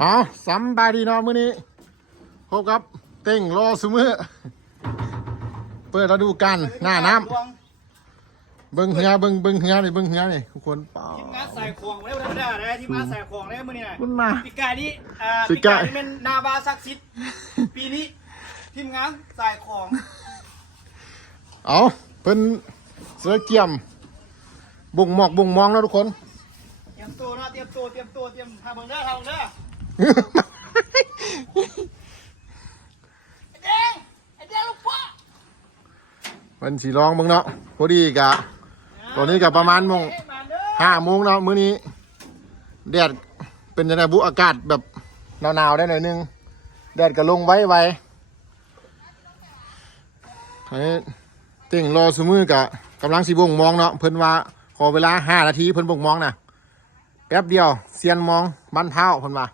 อ๋อสำบายดีเนาะมื้อนี้พบกับเต้งรอสมือเปิดฤดูกาลหน้าน้ำเบิ้งเหือเบิ้งเบิ้งเหือนี่เบิ้งเหือนี่ทุกคนเปล่า ทีมงานใส่ของได้บ่ได้ได้ทีมงานใส่ของได้มื้อนี้น่ะมันมาปีกายนี้อ่าปีปีกากายย นี่เป็นนาบาซักซิดปีนี้ทีมงานใส่ของเอาเพิ่นเสือเกี่ยม บ่งหมอกบ่งมองแล้วทุกคน เตรียมตัวนะเตรียมตัวเตรียมตัวเตรียมทำเบิ่งเด้อทำเบิ่งเด้อ ไอ้แดงไอ้แดงลูกพ่อมันสีร้องเบิ่งเนาะพอดีกะตอนนี้ก็ประมาณโมงห้าโมงเนาะมื้อนี้แดดเป็นยังไงบุอากาศแบบหนาวๆได้หน่อยนึงแดดก็ลงไว้ไวอันนี้เต่งรอสมือกะกำลังสิบ่งมองเนาะเพิ่นว่าขอเวลาห้านาทีเพิ่นบ่งมองน่ะแป๊บเดียวเซียนมองบันเท้าเพิ่นว่า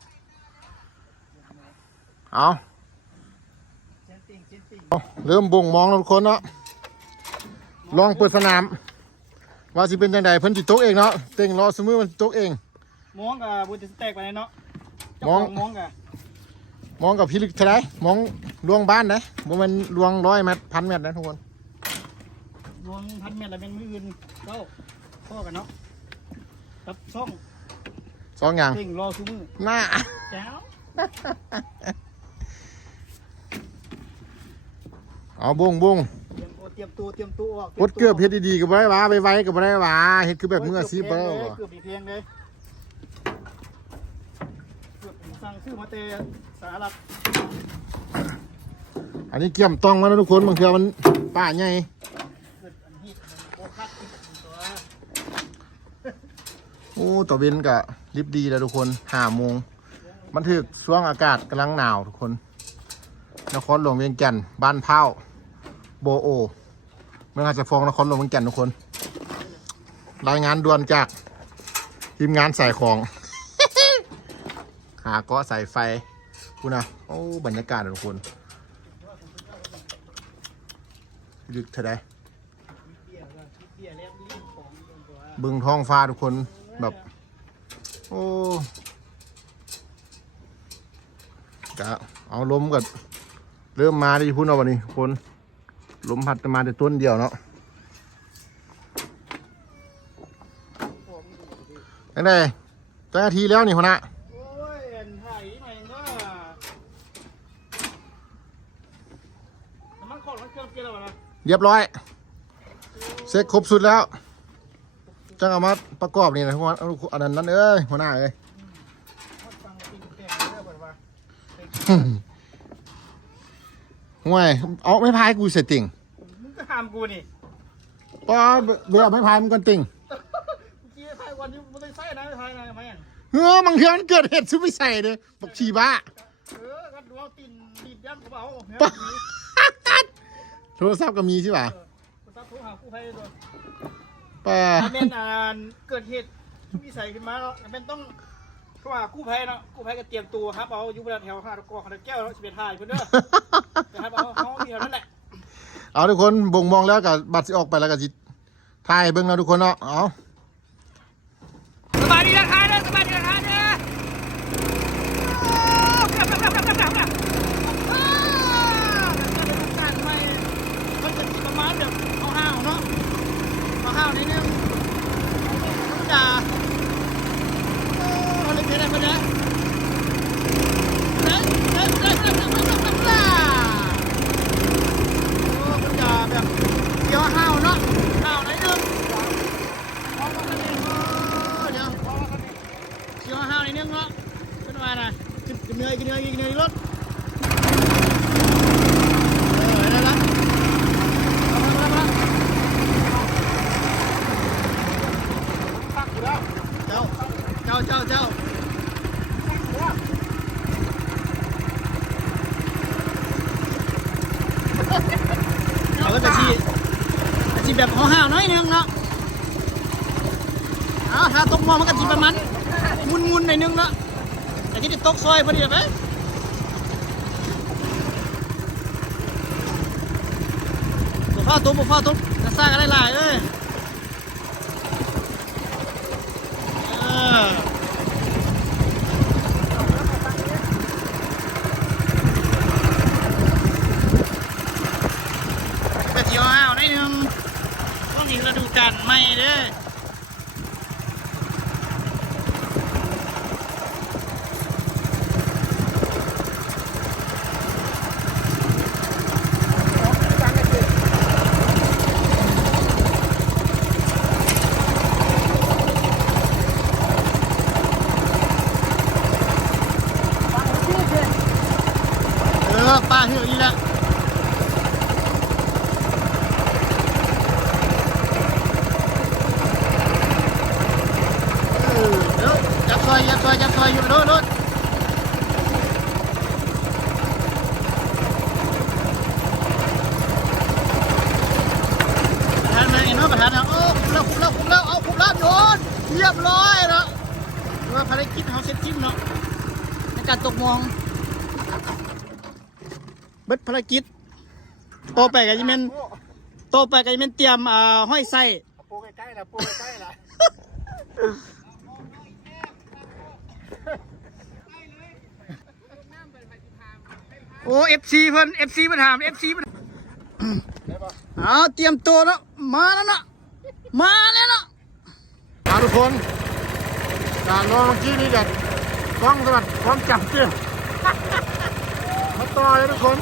เอาเสียงติ่งเสียงติ่งเริ่มบ่งมองแล้วทุกคนเนาะลองเปิดสนาม ว่าสิเป็นจังไดเพิ่นสิตกเองเนาะเต่งรอสมือมันสิตกเองมองกับบุญจะแตกไปเลยเนาะเจ้ามองของมองกับมองกับพี่ลึกเท่าไรมองลวงบ้านนะบ่แมันลวงร้อยเมตรพันเมตรนะทุกคนรวมพันเมตรแล้วเป็นมืออื่นเจ้าพ่อกันเนาะกับช่องสองอย่างเต่งรอซูมือหน้าแจ้ว เอาบุ้งบุ้งเตรียมตัวเตรียมตัวเตรียมตัวออกกดเกือบเฮ็ดดีๆก็บ่ได้หวาไวๆก็บ่ได้หวาเฮ็ดคือแบบมืออาชีพบ่ได้หวาเกือบมีเพลงเลยเกือบผมสั่งซื้อมาเตะสารัฐอันนี้เกี่ยมต้องมาแล้วทุกคนบางเทื่อมันป้าใหญ่เกิดอันนี้โบคัดที่ตัวโอ้ตะเวนก็ริบดีแล้วทุกคน5โมงมันถึกช่วงอากาศกำลังหนาวทุกคนนครหลวงเวียงจันทน์บ้านเผา โบโอเมื่องอาจจะฟองนครหลวงเวียงจันทน์ทุกคน รายงานด่วนจากทีมงานใส่ของขาก็ใส่ไฟคุณนะโอ้บรรยากาศทุกคนดึกเท่าไดเบี้ยก็เบี้ยแล้วนี่ของตัวบึงท้องฟ้าทุกคนแบบ โอ้กะเอาลมกับเริ่มมาดิพุ่นเอาวันนี้ทุกคน ลมพัดมาแต่ต้นเดียวเนาะนั่นไงตั้าทีแล้วนี่หัวหน้าเอ็นไทยใหม่ก็น้ำมันขอดมันเครื่องเกลียวนะเรียบร้อย เซ็ตครบสุดแล้วจังเอามาประกอบนี่นะหัวเอาอันนั้นนั่นเอ้ยหัวหน้าเอ้ย ห่วยเอาไม่พายกูเสร็จติ่งมึงก็ห้ามกูนี่ปอเวลาไม่พายมันก็ติ่งเมื่อกี้ไทยวันนี้มึงได้ใส่นะไทยนะไหมอะเฮ้อบางทีมันเกิดเหตุซุปไม่ใส่เลยบอกชีบ้าเออก็ดูเอาตีนดีดยันกระเป๋าเนี่ยปะโทรศัพท์ก็มีใช่ป่ะภาษาโทรหากู้ภัยตัวป้าถ้าเป็นอ่าเกิดเหตุทุกวิสัยขึ้นมาเนาะเป็นต้อง เพราะว่ากู้ภัยเนาะกู้ภัยก็เตรียมตัวครับเอาอยู่บนแถวหาดกอขนาดแก้วแล้วสิบเอ็ดถ่ายเพื่อนเด้อแต่ครับเอาเขามีเท่านั้นแหละเอาทุกคนบ่งมองแล้วกับบัตรสิออกไปแล้วก็จิถ่ายให้เบิ่งแล้วทุกคนเนาะเอาสบายดีนะคะเด้อสบายดีนะคะเด้อมันจะมีประมาณแบบห้าวๆเนาะห้าวๆนิดนึง ตกซอยพอดีไหมบุฟ้าตุ้มบุฟ้าตุ้มจะสร้างอะไรหลายเอ้ยไปเที่ยวอ้าได้หนึ่งต้องหนีฤดูกาลไม่เด้อ รียบร้อยเนาะเออภารกิจเขาเสร็จสิ้นเนาะในการตกมอง เบิดภารกิจโตไปก็จะเป็นโตไปก็จะเป็นเตรียมอ่าห้อยไส้ปูใกล้ๆนะปูใกล้ๆนะโอ้เอฟซีเพิ่นเอฟซีมาถามเอฟซีมาเอาเตรียมตัวแล้วมาแล้วเนาะมาแล้วเนาะเอา ทุกคนการรอเมื่อกี้นี่กับกล้องสวัดพร้อมจับเจือมาต่อเลยทุกคน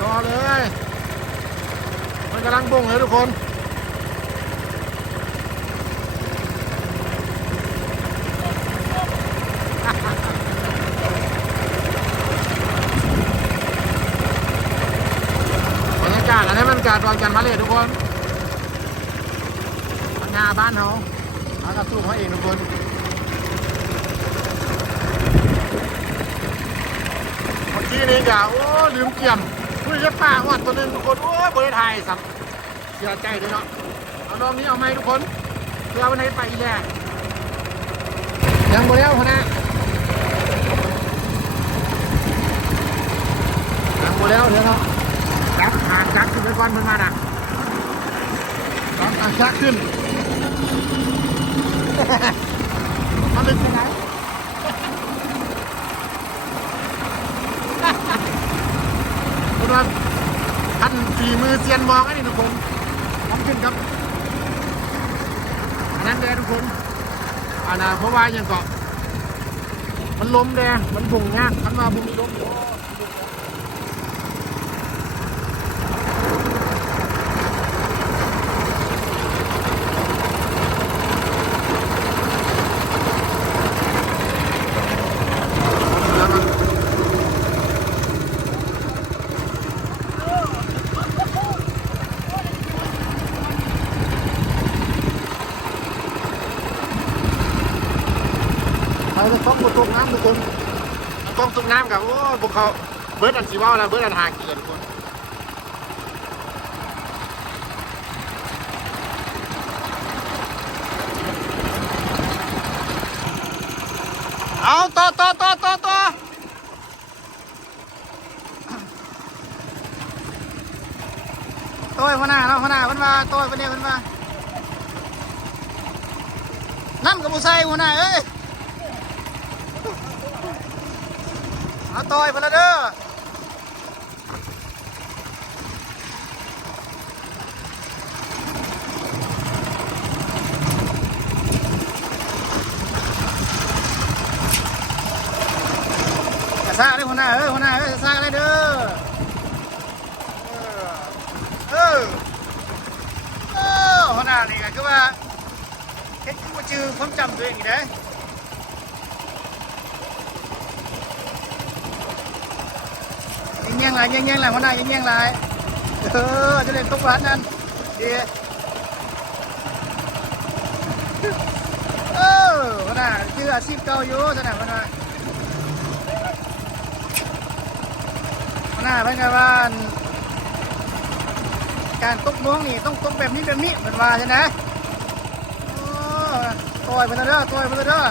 รอเลย มันกำลังบ่งเลยทุกคนบรรยากาศอันนี้มันการตอนกันมาเลยทุกคนงาบ้านเขา เอากระตู้เขาเองทุกคนเมื่อกี้นี่กะโอ้ลืมเกี่ยมคุยกับป้าหอดตัวหนึงทุกคนโอ้ยบริไทยสับเสียใจด้วยเนาะเอาลองนี้เอาไหมทุกคนเพื่อวันไหนไปอีกแน่ยังบ่แล้วพนะยังบ่แล้วเดี๋ยวเนาะจับหางจักขึ้นไปก่อนเพิ่นมาน่ะลองหางจักขึ้น มันเป็นยังไงเพราะว่าท่านฝีมือเซียนมองไอ้นี่ทุกคนทำขึ้นครับอันนั้นแดทุกคนอันน่ะเพราะว่าอย่างเกาะมันล้มแดงมันบุ่งยากคันว่าบุ่งมีล้ม ไปแล้วต้องตกน้ำทุกคนต้องตกน้ำกับโอ้พวกเขาเบิร์ดอันสีว่าแล้วเบิร์ดอันหาเกียร์ทุกคนเอาต่อต่อต่อต่อต่อต้ยหัวหน้าเนาะหัวหน้าพนว่าต้ยพนเนี่ยพิ่นว่านั่นกับบุไซหัวหน้าเอ้ย เอาโต้ยพละเด้ออย่าซ่าเด้อหัวหน้าเอ้ยหัวหน้าเอ้ยอซ่าเลยเด้อเออเออเออหัวหน้านี่ก็คือว่าเฮ็ดคือบ่จือความจำตัวเองอีกเด้ อยังยังหลายยังยังหลายหัวหน้าแยังแยังหลายเออจะเล่นตุ๊กวานนั่นดีเออหัวหน้าคืออาชีพเก่าอยู่สนามหัวหน้าหัวหน้าเพื่อนกันว่าการตุ๊กม่วงนี่ต้องตุ๊กแบบนี้แบบนี้เหมือนว่าใช่ไหมโอ้ต่อยไปแล้วเด้อต่อยไปแล้วเด้อ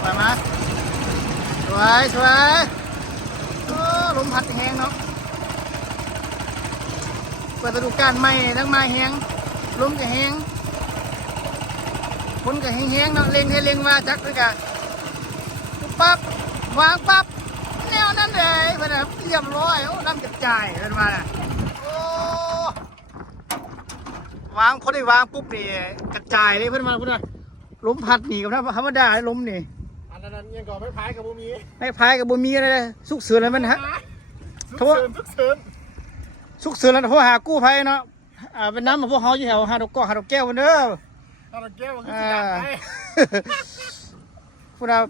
ไปมา วยสวยโอ้ลมพัดแห้งเนาะเปิดฤดูกาลใหม่ทั้งมาแห้งลมก็แห้งฝนก็แห้งๆเนาะเล็งให้เล็งมาจักด้วยกันปั๊บวางปั๊บแนวนั้นเลยมันน่ะเรียบร้อยโอ้น้ำกระจายเป็นมาน่ะโอ้วางพอได้วางปุ๊บนี่กระจายเลยเพื่อนมาเพื่อนว่าลมพัดหนีกับธรรมดาลมนี่ นนั้นยังก่อไม่พายกับบูมีไม่พายกับบ่มีอะไรเลยสุกเสืออะไรมันฮะโทษทุกเซินสุกเสือแล้วโทรหากู้ภัยเนาะอ่าเป็นน้ำมาพวกเขาอยู่แถวหาดอกกอกหาดอกแก้วมันเด้อเอาละแก้วมันก็อ่าสิดับไปพูดว่า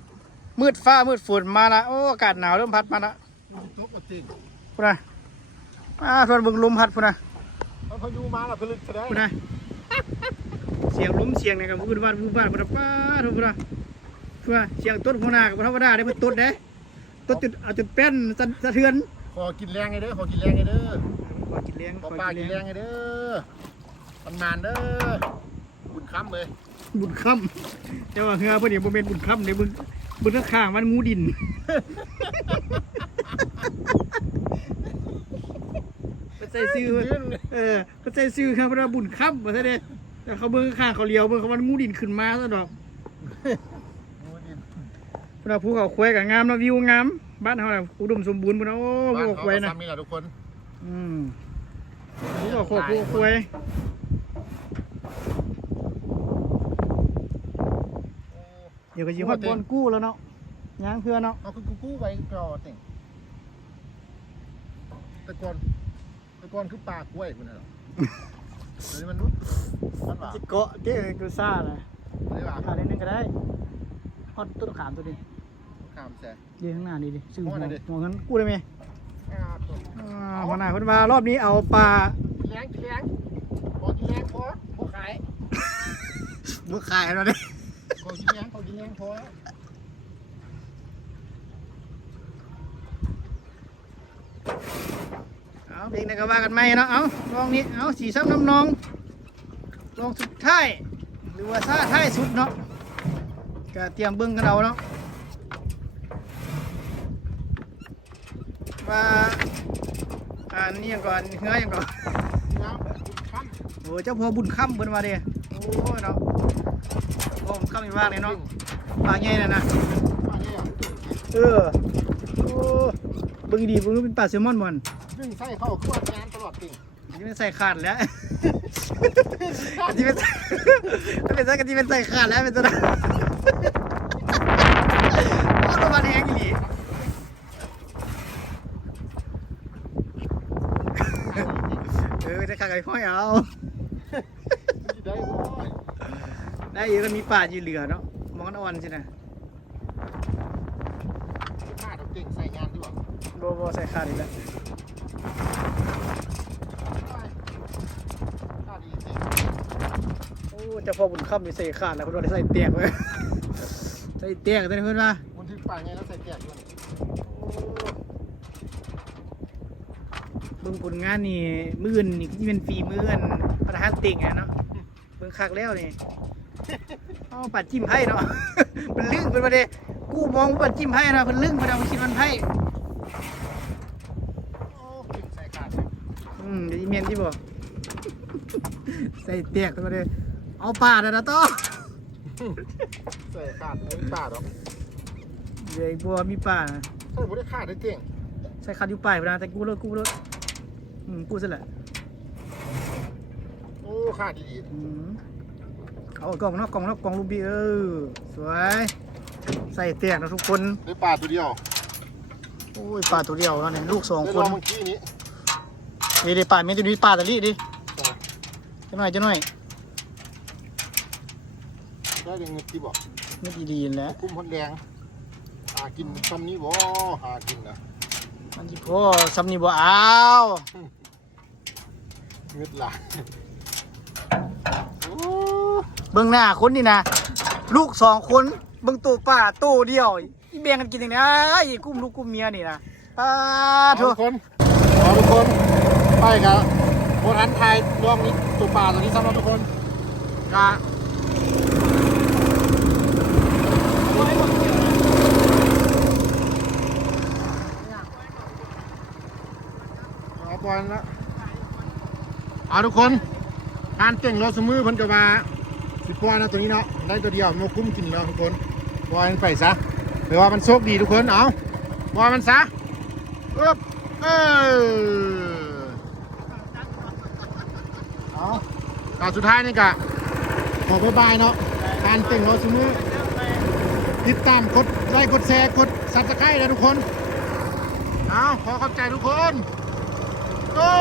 มืดฟ้ามืดฝนมาละโอ้อากาศหนาวเริ่มพัดมาละทุกข์จริงพูดนะอ่าทวนเบิ่งลมพัดพูดนะมันพายุมาแล้วผลึกแสดงพูดนะเสียงลมเสียงเนี่ยกับพูดว่าพูดว่าพูดว่าป้าทุกพูดนะพูดว่าเสียงต้นหัวหน้ากับธรรมดาได้มันต้นเด้ต้นจุดเอาจุดแป้นสั่นสะเทือนขอกินแรงไงเด้อขอกินแรงไงเด้อขอกินเลี้ยงขอปลากินแรงไงเด้อมันมานเด้อบุญค้ำเลยบุญค่ำแต่ว่าเฮือเพื่อนนี่โมเมนบุญค่ำในบึงบึงข้างๆมันงูดินไปใส่ซื้อเออเขาใส่ซื้อครับเพราะว่าบุญค่ำมาซะเด้แต่เขาเบิ่งข้างเขาเลี้ยวเบิ่งเขามันงูดินขึ้นมาซะดอกเพราะว่าภูเขาควายกับงามเนาะวิวงามบ้านเฮาน่ะอุดมสมบูรณ์พุ่นนะโอ้ภูเขาควายนะซ้ำนี่แหละทุกคนอืมภูเขาควายภูเขาควายเดี๋ยวก็สิฮอดบอนกู้แล้วเนาะยางเพื่อเนาะเอาคือกูกู้ไว้กรอติ่งแต่ก่อนแต่ก่อนคือปลากล้วยคุณน่ะเหรอเดี๋ยวนี้มันรู้มันว่าสิเกาะเด้กูซ่าน่ะเดี๋ยวว่าขาได้นึงก็ได้ฮอดต้นขามตัวนี้ ข้ามแซ่ยืนข้างหน้านี่ดิซื้อหัวหัวไหนดิ หัวนั้นกู้ได้ไหมอ่าตัวอ่าหัวหน้าคนมารอบนี้เอาปลากินแรงกินแรงพอกินแรงพอพอขายบุกขายแล้วเนี่ยพอกินแรงพอกินแรงพอแล้วเอาเพลงในก็ว่ากันไหมเนาะเอาลองนี้เอาสีซ้ำน้ำนองลองสุดท้ายหรือว่าซ่าท้ายสุดเนาะก็เตรียมเบิ้งกันเอาเนาะ ว่าอันนี้ยังก่อนเฮือยังก่อนแล้วข้ามโอ้เจ้าพ่อบุญค่ำเบิ่นมาเด้โอ้ยเนาะพ่อบุญค่ำอีกว่างเลยเนาะปลาใหญ่น่ะนะปลาเนี่ยเออโอ้เบิ่งดีเบิ่งดูเป็นปลาแซลมอนบ่อนดึงไส้เข้าขวดงานตลอดติ่งนี่เป็นใส่ขาดแล้วกะทิเป็นก็เป็นใส่กะทิเป็นใส่ขาดแล้วเป็นตัวนั้นโอ้ระวันแห้งอีหลีเออจะขาดไก่ ห้อยเอา ได้บ่อยได้อยู่ก็มีป่าอยู่เหลือเนาะมองกันอ่อนใช่ไหมข้าดอกติ่งใส่งานดีกว่าโบโบใส่ขาดอีกแล้วข้าดีติ่งโอ้เจะพอบุญค่ำมีใส่ขาดแล้วคุณว่าได้ใส่เตียงไว้ใส่เตียงตัวนี้เพื่อนว่ามันที่ปลาไงแล้วใส่แกะด้วย เบิ่ง ผลงานนี่มื่นนี่ที่เป็นฟรีมื่นประธานติ่งอะเนาะเบิ่งคักแล้วนี่เอาปัดจิ้มไพ่เนาะเป็นลึ่งเป็นประเดกูมองว่าปัดจิ้มไพ่นะเป็นลึ่งเป็นเอาไปคิดมันไพ่โอ้ติ่งใส่ขาดอืมเดี๋ยวอีเมียนที่บอกใส่เตียกเป็นประเดเอาป่าดนะต้อใส่ขาดไม่ปลาดอกเดี๋ยวไอ้บัวมีป่านะถ้าผมได้ขาดได้ติ่งใส่คันอยู่ป่ายไปนะแต่กูรถกูรถ อืมกูเสร็จแหละโอ้ขาดดีอืมเอากล่องนอกกล่องนอกกล่องลูกบีเออสวย ใส่เตียกนะทุกคน ได้ปลาตัวเดียวโอ้ยปลาตัวเดียวแล้วเนี่ยลูกสองได้คลนองเมื่อกี้นี้เดี๋ยวปลาไม่ตัวนี้ปลาตะลี่ดิจะหน่อยจะหน่อยได้เงินที่บอกไม่ดีดีๆแหล้วคุ้มพดแดงหากินซ้ำนี้บ่หากินนะ มันที่พ่อซ้ำนี่บ่เอา เงืดหลายโอ้เบื้องหน้าคนนี่นะลูกสองคนเบื้องตัวป้าตัวเดียวอีแบ่งกันกินอย่างนี้ไอ้กุ้มลูกกุ้มเมียนี่นะป้าเอาโถทุกคนเอาทุกคนไปครับโบราณไทยรอบนี้ตัวปลาตัวนี้ซ้ำแล้วทุกคนกะเอาบอลละ เอาทุกคนการเก่งรถสมือเพิ่นก็ว่าสิปล่อยนะตัวนี้เนาะได้ตัวเดียวมาคุ้มกินแล้วทุกคนปล่อยมันไปซะแปลว่ามันโชคดีทุกคนเอาว่ามันซะอึ๊บเออเอาก่อนสุดท้ายนี่กะขอบ๊ายบายเนาะการเต่งราสมือติดตามกดไลค์กดแชร์กดซับสไครต์นะทุกคนเอาขอขอบใจทุกคน go